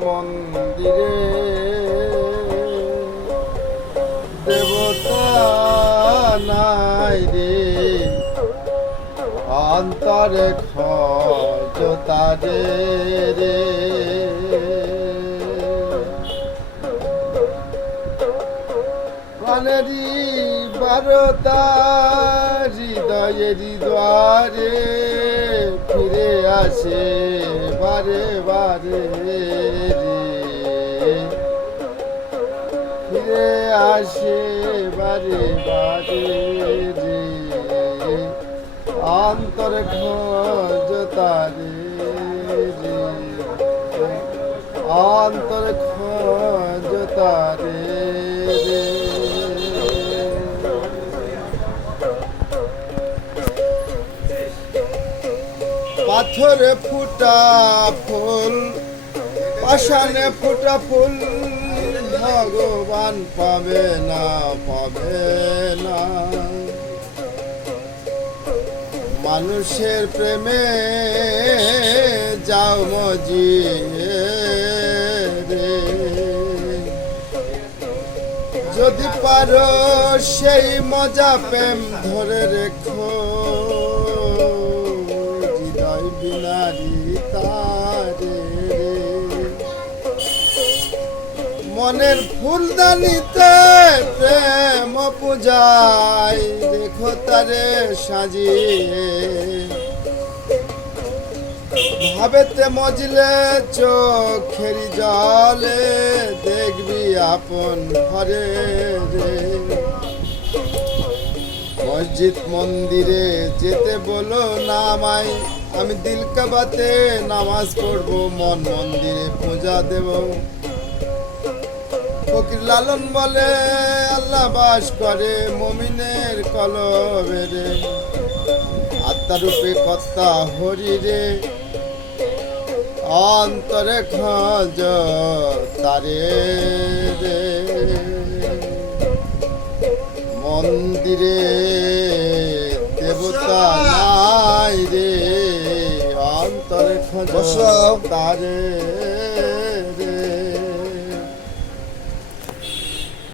মন্দিরে দেবতা নাই রে, অন্তরে খোঁজতারে রে। প্রাণেরই বারতা হৃদয়েরই দ্বারে ফিরে আসে বারে বারে রে, ফিরে আসে বারে বারে রে, অন্তরে খোঁজতারে রে, অন্তরে খোঁজতারে রে। পাথরে ফুটা ফুল, পাষাণে ফুটা ফুল, ভগবান পাবে না, পাবে না। মানুষের প্রেমে যাও মজিয়ে রে, যদি পারো সেই মজা প্রেম ধরে রেখো, বিনারি তারে মনের ফুলদানিতে প্রেম পূজায় দেখো তারে সাজিয়ে, ভাবেতে মজলে চোখের জলে দেখবি আপন ঘরে রে। মসজিদ মন্দিরে যেতে বলো না আমায়, আমি দিল কাবাতে নামাজ পড়বো, মন মন্দিরে পূজা দেব। ফকির লালন বলে আল্লাহ বাস করে মুমিনের কলবে রে, আত্মারূপে কর্তা হরি রে, অন্তরে খোঁজ তারে রে। মন্দিরে দেবতা নাই রে, অন্তরে খোঁজ তারে।